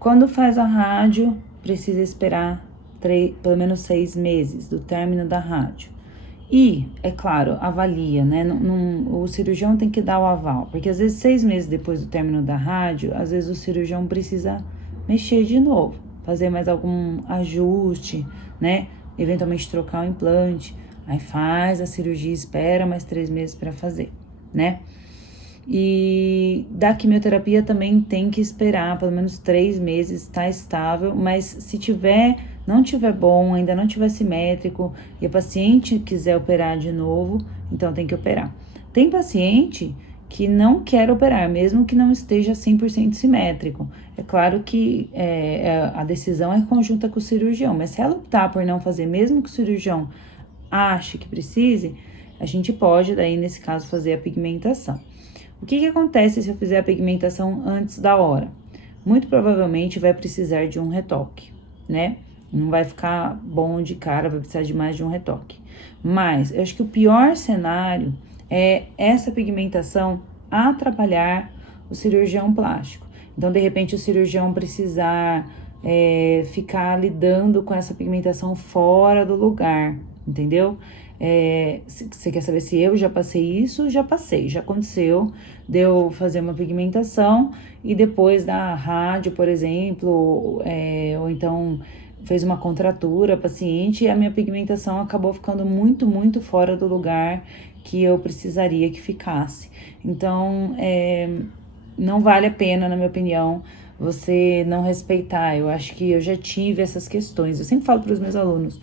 Quando faz a rádio, precisa esperar pelo menos 6 meses do término da rádio. E, é claro, avalia, né? O cirurgião tem que dar o aval, porque às vezes 6 meses depois do término da rádio, às vezes o cirurgião precisa mexer de novo, fazer mais algum ajuste, né? Eventualmente trocar o implante. Aí faz a cirurgia, espera mais 3 meses para fazer, né? E da quimioterapia também tem que esperar pelo menos 3 meses, tá estável, mas se não tiver bom, ainda não tiver simétrico e a paciente quiser operar de novo, então tem que operar. Tem paciente que não quer operar, mesmo que não esteja 100% simétrico. É claro que a decisão é conjunta com o cirurgião, mas se ela optar por não fazer, mesmo que o cirurgião ache que precise, a gente pode, daí nesse caso, fazer a pigmentação. O que acontece se eu fizer a pigmentação antes da hora? Muito provavelmente vai precisar de um retoque, né? Não vai ficar bom de cara, vai precisar de mais de um retoque. Mas eu acho que o pior cenário é essa pigmentação atrapalhar o cirurgião plástico. Então, de repente, o cirurgião precisar ficar lidando com essa pigmentação fora do lugar, entendeu? Você quer saber se eu já passei isso? Já passei, já aconteceu de eu fazer uma pigmentação e depois da rádio, por exemplo, ou então fez uma contratura paciente e a minha pigmentação acabou ficando muito, muito fora do lugar que eu precisaria que ficasse. Então, não vale a pena, na minha opinião, você não respeitar. Eu acho que eu já tive essas questões. Eu sempre falo para os meus alunos,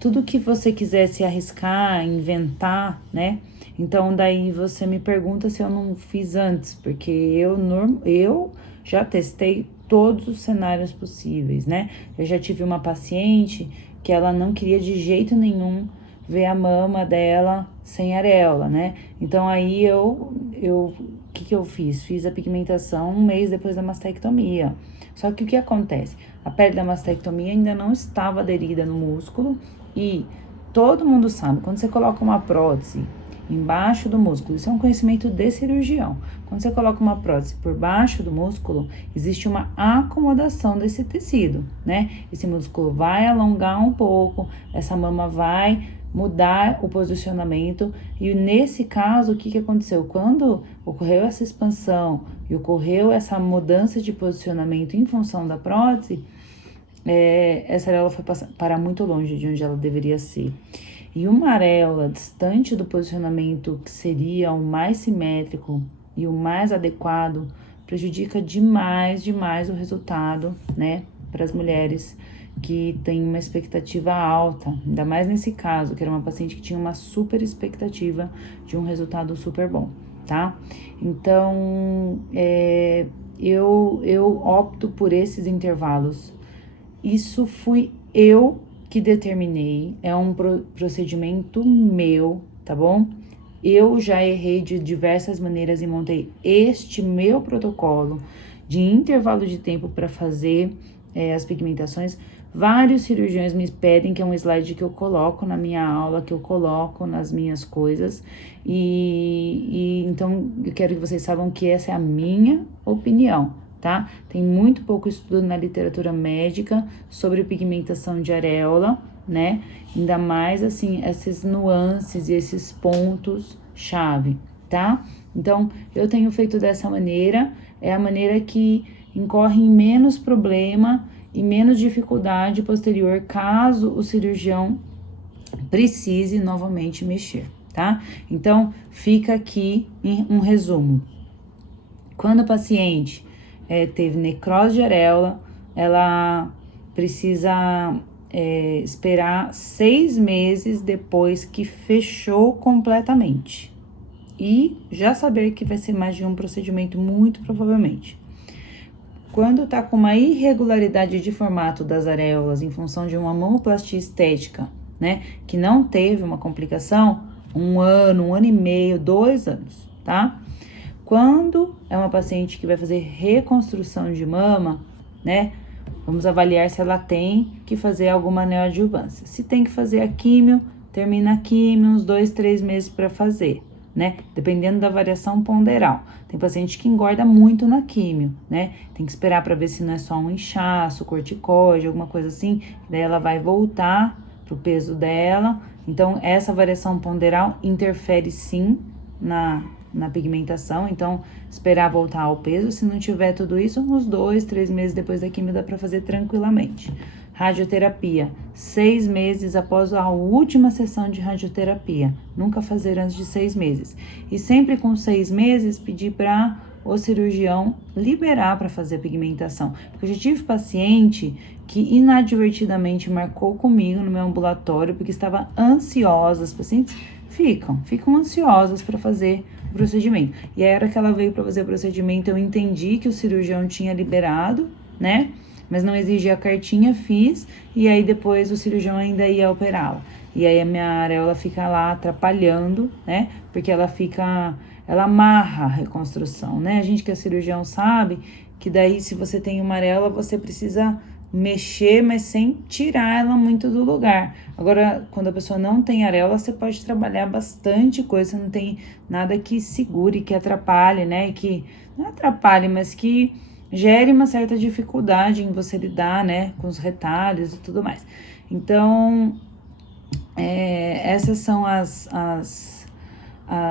tudo que você quiser se arriscar, inventar, né? Então, daí você me pergunta se eu não fiz antes, porque eu já testei todos os cenários possíveis, né? Eu já tive uma paciente que ela não queria de jeito nenhum ver a mama dela sem areola, né? Então, aí o que eu fiz? Fiz a pigmentação 1 mês depois da mastectomia. Só que o que acontece? A pele da mastectomia ainda não estava aderida no músculo e todo mundo sabe, quando você coloca uma prótese embaixo do músculo, isso é um conhecimento de cirurgião. Quando você coloca uma prótese por baixo do músculo, existe uma acomodação desse tecido, né? Esse músculo vai alongar um pouco, essa mama vai mudar o posicionamento e nesse caso, o que aconteceu? Quando ocorreu essa expansão e ocorreu essa mudança de posicionamento em função da prótese, essa areola foi parar muito longe de onde ela deveria ser. E uma areola distante do posicionamento que seria o mais simétrico e o mais adequado prejudica demais o resultado, né, para as mulheres que têm uma expectativa alta, ainda mais nesse caso, que era uma paciente que tinha uma super expectativa de um resultado super bom, tá? Então, eu opto por esses intervalos. Isso fui eu que determinei, é um procedimento meu, tá bom? Eu já errei de diversas maneiras e montei este meu protocolo de intervalo de tempo para fazer as pigmentações. Vários cirurgiões me pedem que é um slide que eu coloco na minha aula, que eu coloco nas minhas coisas. E então eu quero que vocês saibam que essa é a minha opinião, tá? Tem muito pouco estudo na literatura médica sobre pigmentação de areola, né? Ainda mais, assim, essas nuances e esses pontos-chave, tá? Então, eu tenho feito dessa maneira, é a maneira que incorre em menos problema e menos dificuldade posterior, caso o cirurgião precise novamente mexer, tá? Então, fica aqui um resumo. Quando o paciente teve necrose de areola, ela precisa esperar 6 meses depois que fechou completamente. E já saber que vai ser mais de um procedimento, muito provavelmente. Quando tá com uma irregularidade de formato das areolas em função de uma mamoplastia estética, né, que não teve uma complicação, 1 ano, 1 ano e meio, 2 anos, tá? Quando é uma paciente que vai fazer reconstrução de mama, né, vamos avaliar se ela tem que fazer alguma neoadjuvância. Se tem que fazer a químio, termina a químio, uns 2, 3 meses para fazer, né? Dependendo da variação ponderal. Tem paciente que engorda muito na químio, né? Tem que esperar para ver se não é só um inchaço, corticóide, alguma coisa assim. Daí ela vai voltar pro peso dela. Então, essa variação ponderal interfere sim na pigmentação. Então, esperar voltar ao peso. Se não tiver tudo isso, uns 2, 3 meses depois da quimio dá para fazer tranquilamente. Radioterapia, 6 meses após a última sessão de radioterapia. Nunca fazer antes de 6 meses. E sempre com 6 meses, pedir para o cirurgião liberar para fazer a pigmentação. Porque eu já tive paciente que inadvertidamente marcou comigo no meu ambulatório porque estava ansiosa. As pacientes ficam ansiosas para fazer o procedimento. E aí, a hora que ela veio para fazer o procedimento, eu entendi que o cirurgião tinha liberado, né? Mas não exigia a cartinha, fiz, e aí depois o cirurgião ainda ia operá-la. E aí a minha areola fica lá atrapalhando, né? Porque ela amarra a reconstrução, né? A gente que é cirurgião sabe que daí se você tem uma areola, você precisa mexer, mas sem tirar ela muito do lugar. Agora, quando a pessoa não tem areola, você pode trabalhar bastante coisa, não tem nada que segure, que atrapalhe, né? E que não atrapalhe, mas que gere uma certa dificuldade em você lidar, né, com os retalhos e tudo mais. Então, essas são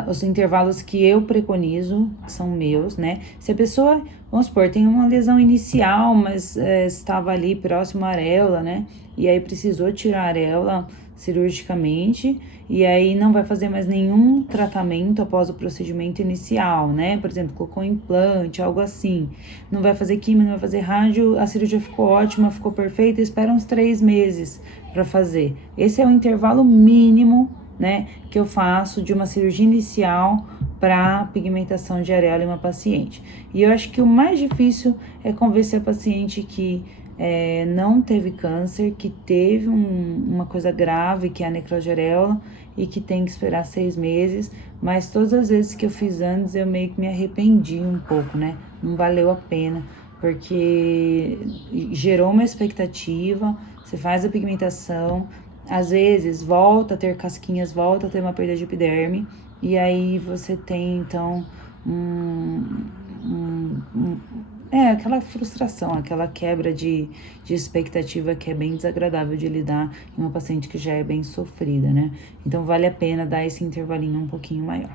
os intervalos que eu preconizo, que são meus, né? Se a pessoa, vamos supor, tem uma lesão inicial, mas estava ali próximo à areola, né? E aí precisou tirar a areola cirurgicamente, e aí não vai fazer mais nenhum tratamento após o procedimento inicial, né? Por exemplo, colocou um implante, algo assim. Não vai fazer quimio, não vai fazer rádio, a cirurgia ficou ótima, ficou perfeita, espera uns 3 meses para fazer. Esse é o intervalo mínimo, né, que eu faço de uma cirurgia inicial para pigmentação de areola em uma paciente. E eu acho que o mais difícil é convencer a paciente que não teve câncer, que teve uma coisa grave, que é a necrose de areola, e que tem que esperar 6 meses, mas todas as vezes que eu fiz antes, eu meio que me arrependi um pouco, né? Não valeu a pena, porque gerou uma expectativa, você faz a pigmentação, às vezes volta a ter casquinhas, volta a ter uma perda de epiderme, e aí você tem, então, aquela frustração, aquela quebra de expectativa que é bem desagradável de lidar em uma paciente que já é bem sofrida, né? Então, vale a pena dar esse intervalinho um pouquinho maior.